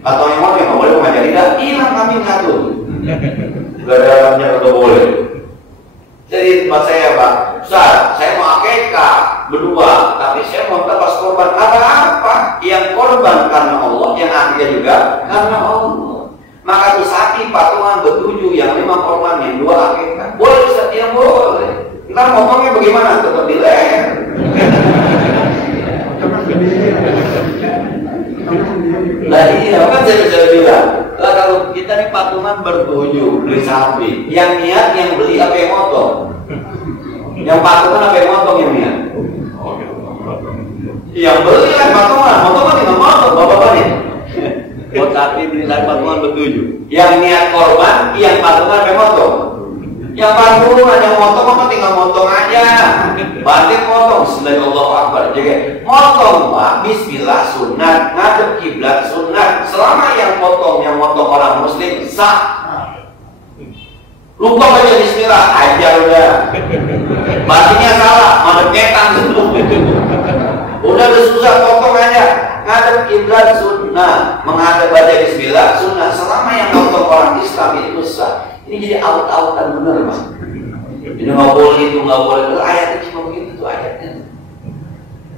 Atau yang mana yang nggak boleh mengajar tidak, hilang kambing satu. Gak ada yang nggak boleh. Jadi tempat saya Pak, Ustaz, saya mau akikah berdua, tapi saya mau pas korban. Apa? Yang korban karena Allah, yang akikah juga karena Allah. Maka tuh sapi patungan bertujuh, yang 5 korban, yang 2 akikah. Boleh Ustaz? Ya boleh. Ntar ngomongnya bagaimana? Tetap di leher. Lah iya, kan saya bisa bilang, lah kalau kita nih patungan bertujuh beli sapi, yang niat yang beli apa yang motong? Yang patungan apa yang motong yang niat? Yang beli kan patungan tinggal motong, bapak-bapak nih. Buat sapi beli sapi patungan bertujuh. Yang niat korban, yang patungan apa yang motong? Yang patungan, yang motong tinggal motong aja. Banting motong, Allahu Akbar. Jadi motong Pak, Bismillah sunat, ngadep kiblat sunat. Selama yang motong orang Muslim sah. Lupa baca Bismillah aja udah. Batinnya salah, madep ngetan dulu. Udah susah, potong aja. Ngadep kiblat sunat, menghadap baca Bismillah sunat. Selama yang motong orang Islam itu sah. Ini jadi aut-autan bener Mas. Ini nggak boleh, itu nggak boleh. Ayatnya cuma begitu tuh ayatnya.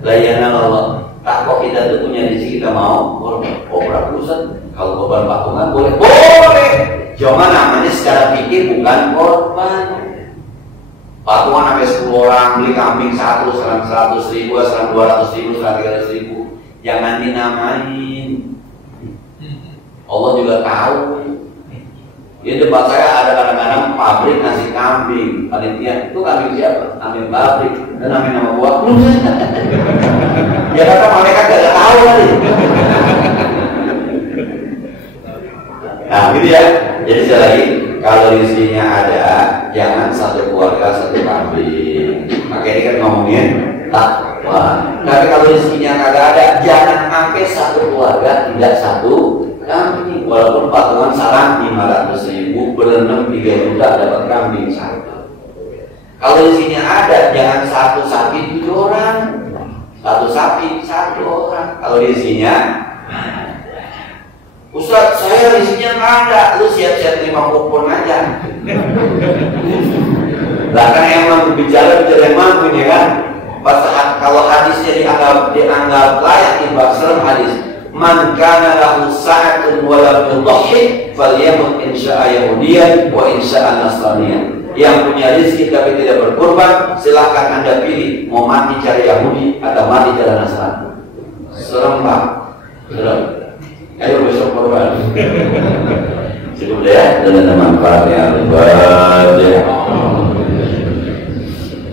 Layanan Allah. Tak kok kita tuh punya rezeki kita mau obrak pusat. Kalau korban patungan boleh. Cuma namanya secara pikir bukan korban. Patungan sampai 10 orang beli kambing 1 serang 100.000, serang 200.000, serang 300.000. Jangan dinamain. Allah juga tahu. Di tempat saya ada kadang-kadang pabrik nasi kambing, panitia itu kambing siapa? Kambing pabrik, dan nama buah. Ya kata mereka gak tahu kali. Nah gitu ya. Jadi sekali lagi, kalau rezekinya ada, jangan satu keluarga satu kambing. Maka ini kan ngomongin takwa. Tapi kalau rezekinya kagak ada, jangan sampai satu keluarga tidak satu kambing. Walaupun patungan saran 500.000, berenam 3 juta dapat kambing 1. Kalau di sini ada, jangan 1 sapi 7 orang, 1 sapi 1 orang. Kalau di sininya, Ustaz, saya rezekinya nggak ada, lu siap-siap terima kupon aja. Lah kan yang mampu bicara yang mampu ini kan. Pas saat kalau hadisnya dianggap layak dibahas hadis. Man kana lahu sa'atun wa lam yudhi falyamut in sya'a yahudiyan wa in sya'a nasraniyan. Yang punya rezeki tapi tidak berkorban, silahkan Anda pilih mau mati cara Yahudi atau mati cara Nasrani. Serem Pak. Serem. Ayo besok korban. Cukup deh ya, dan ada manfaatnya.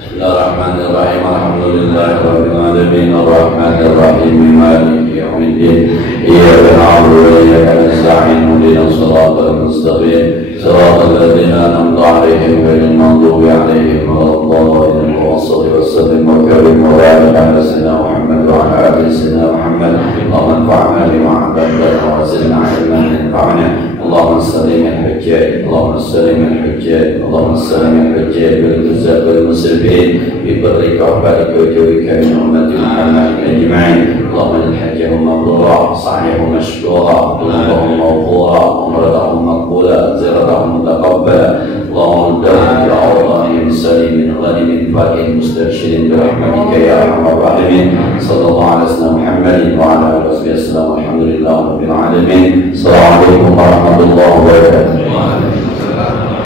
Bismillahirrahmanirrahim. Alhamdulillahirabbil alamin. Arrahmanirrahim. Maliki yaumiddin. Iyyaka na'budu wa iyyaka nasta'in. Ihdinas siratal mustaqim. Siratal ladzina an'amta 'alaihim ghairil maghdubi 'alaihim waladdallin. Wassalli wassallim wa karim wa barik 'ala sayyidina Muhammad wa 'ala ali sayyidina Muhammad. Allahumma anfa'na bima 'allamtana wa zidna 'ilman yanfa'una. اللهم سلم الحجاج، اللهم سلم الحجاج، اللهم سلم الحجاج والجزاء والمسلمين ببرك وعبادك وجودك من أمة محمد أجمعين. اللهم اجعل حجهم مبرورا، سعيهم مشكورا، ذنوبهم مغفورا، عمرتهم مقبولا، زيارتهم متقبلا. اللهم دعهم بأوطانهم سليم غنم فاتح مستبشر برحمتك يا أرحم الراحمين. صلى الله على سيدنا محمد وعلى آله وصحبه وسلم. الحمد لله رب العالمين. السلام عليكم ورحمة الله وبركاته.